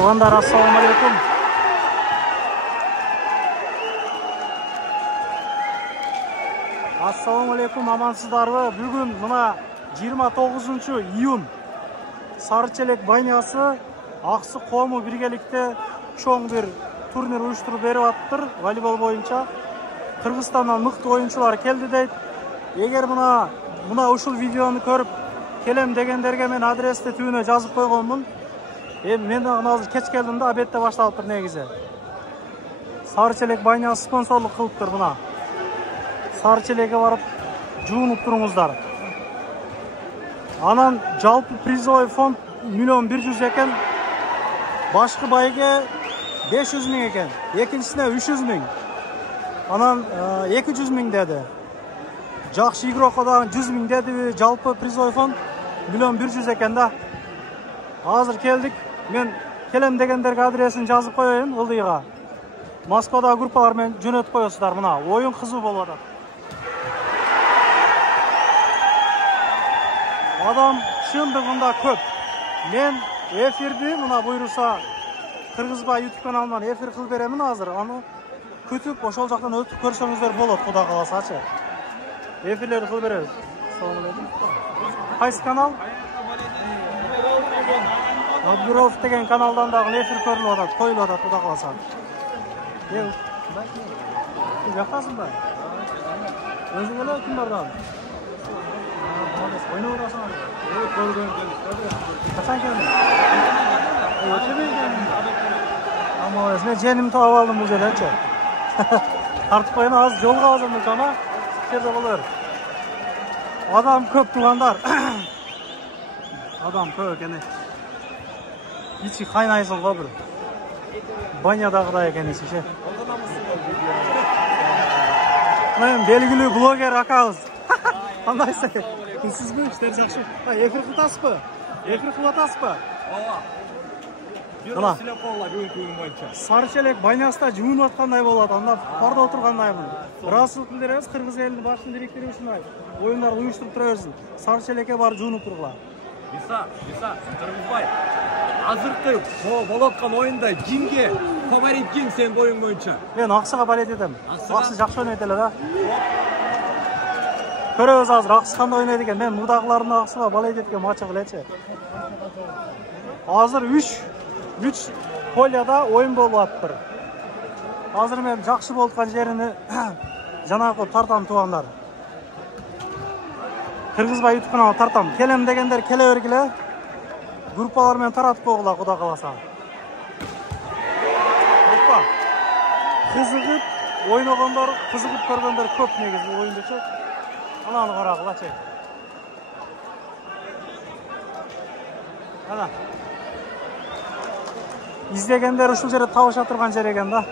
Tuğanlar, assalamu alaikum. Assalamu alaikum, amansızdarбы? Бүгін мына 29 iyun Sarıçelek Baynyасы Ақсы қомы біргелікте чоң bir турнир уюштуруп берип аттыр волейбол боюнча. Кыргызстандан мыкты оюнчулар келди дейт. Эгер мына ушул видеону көрүп келем дегендерге мен адрести түбүнө жазып койгонмун. Мен азыр кеч келдим да, обедте башталыптыр негизи. Sarıçelek Baynyасы спонсорлук кылыптыр мына. Sarıçelek'e барып жуунуп туруңуздар. Анан жалпы призовой фонд 1.100.000 экен. Башкы байге 500 000 экен. Экинчисине 300 000. Анан 200 000 деди. Жакшы игрокко да 100 000 деди. Жалпы призовой фонд 1.100.000 экен да. Азыр келдик. Мен келем дегендерге адресин жазып коеюн ылдыйга. Москвада группалар менен жөнөтүп коесуздар. Мына оюн кызуу болуп атат. Адам шындыгында көп. Мен эфирди мына буйруса Кыргызбай YouTube каналынан эфир кылып беремин азыр. Аны күтүп ошол жактан өтүп көрсөңүздөр болот, Кудай кааласачы. Эфирлерди кылып беребиз. Assalamu alaikum. Кайсы канал? Абдуров деген каналдан дагы эфир көрүлүп атат, коюлуп атат, Кудай кааласа. Жактасыңбы? Өзүң эле ким бардан? Oyunu uğraşan abi. Evet, doğru döneceğiz. Kaçan geldin? Öte mi geldin? Ama ben cenimi tavuk aldım bu jelerçe. Artık oyunu az yol kazandık ama şerde olur. Adam köp tuğandar. Adam köp yani. İçi kaynaysın kabır. Banyadağıda ekeni şişe. Ben belgili blogger akağız. Anlaysa. Siz mi işler жақсы? Эфир кыласызбы? Эфир кылып атасызбы? Ооба. Sarıçelek Baynyасыда жуунуп аткандай болот. Анда барда отургандаймын. Ыраазычылык билдиребиз, кыргыз элинин башкы директори ушундай. Оюндар уюштуруп турабыз. Sarıçelekке барып жуунуп тургула. Биса, Кыргызбай. Азыркы болуп аткан оюнда кимге фаворит ким сенин оюн боюнча? Мен Аксыга болет этем. Аксы жакшы ойнойт эле да. Көрөбүз азыр Аксы кандай ойнойт экен. Мен мурдагылардын Аксыга болет эткен матчы билечи. Азыр 3 поляда оюн болуп атыптыр. Азыр мен жакшы болуп аткан жерини жанагы тартам туугандар. Кыргызбай YouTube каналына тартам. Келем дегендер келе бергиле. Группалар менен таратып койгула, Кудай кааласа. Опа. Кызыгып ойногондор, кызыгып көргөндөр көп негизи оюндучу. Ananı qaraqla çek. Ana. İzlegenler uşul jere табыша турган жер экен да.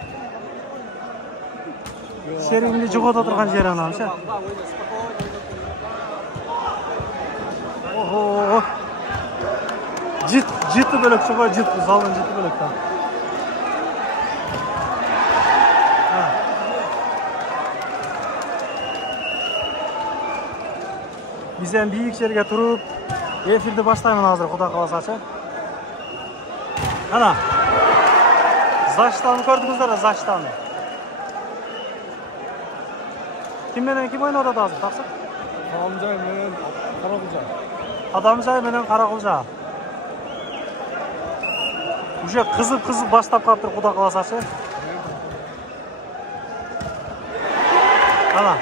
Шеригинди жогото турган жер ананчы. Ого. Жити бөлөк чыгы, залдын жити бөлөк да. Bizden büyük жерге туруп эфирди баштаймын азыр, Кудай кааласачы. Ana. Заштаны көрдүңүздөр, заштаны. Ким менен ким ойноп атат азыр, таксыр? Адамжай менен Каракулжа. Адамжай менен Каракулжа. Уже кызып баштап калыптыр, Кудай кааласачы. Ana.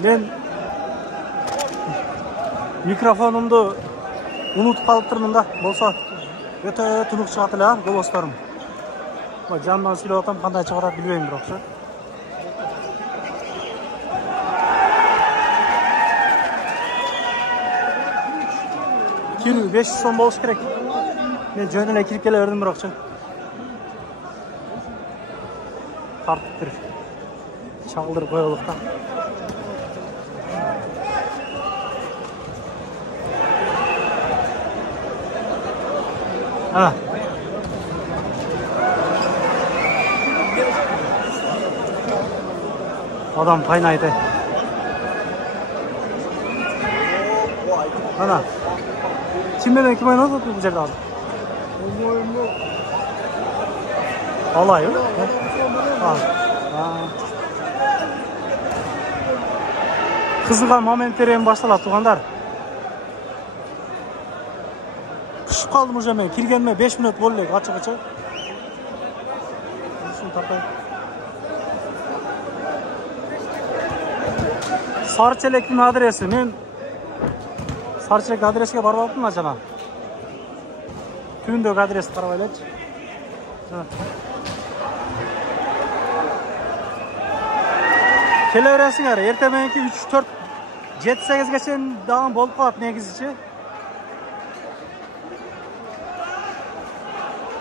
Ben mikrofonumdu unutуп калыптырмын да. Болсо өтө тунук чыгат эле, голосторум. Жандан сүйлөп атам, кандай чыгат билбейм бирокчу. Кирүү 500 сом болуш керек. Men жөн эле кирип келе бердим бирокчу. Тартып туруп чагылдырып коелук да. Ana. Adam kaynaydı. Ana. Kim bilen kim oynadı bu жерде abi? Алай, Кызыган моменттер эми башталат туугандар. Кышып калдым уже мен. Киргениме 5 мүнөт болду элек ачыгычы. Sarıçelek'in adresi. Men Sarıçelek adresiga барып алыптым жана. Түндөгү адрести карабай элечи. Келе бересиңер. Эртең мененки 3-4 7-8 чейин дагы болуп калат негизичи.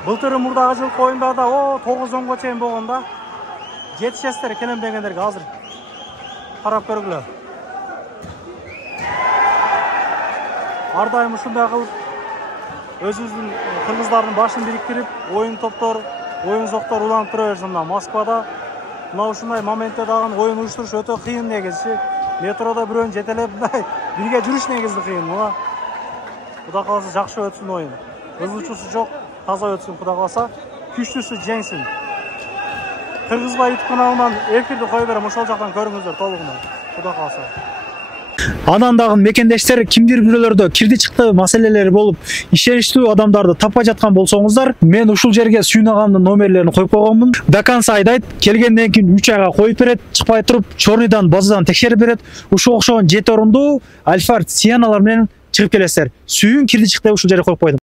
Былтыр мурдагы жылкы оюндарда 9-10 чейин болгондо жетишесиздер келенбегендерге азыр карап көргүлө. Ар дайым ушундай кылып өзүбүздүн кыргыздардын башын бириктирип, оюн топтор, оюн зоктор уланып тура берсин. Москвада мына ушундай моментте дагы оюн уюштуруш өтө кыйын негизи. Метрода бирөөнү жетелеп бирге жүрүш негизи кыйын. Кудай кааласа жакшы өтсүн оюн. Ызычуусу жок, таза өтсүн кудай кааласа. Күчтүүсү жеңсин. Кыргызбай YouTube каналынан эфирди кое берем, ошол жактан көрүңүздөр толугунан. Кудай кааласа. Анан дагы мекендештер кимдир бирөөлөрдө кирди чыкты маселелери болуп, ишеништүү адамдарды таппай жаткан болсоңуздар, мен ушул жерге Сүйүн агамдын номерлерин коюп койгонмун. Даканса айдайт, келгенден кийин 3 айга коюп берет, чыкпай туруп, Чорныйдан базадан текшерип берет. Ушул окшогон 7 орундуу Альфард Сианалар менен чыгып келесиздер. Сүйүн кирди чыкты ушул жерге коюп койдум.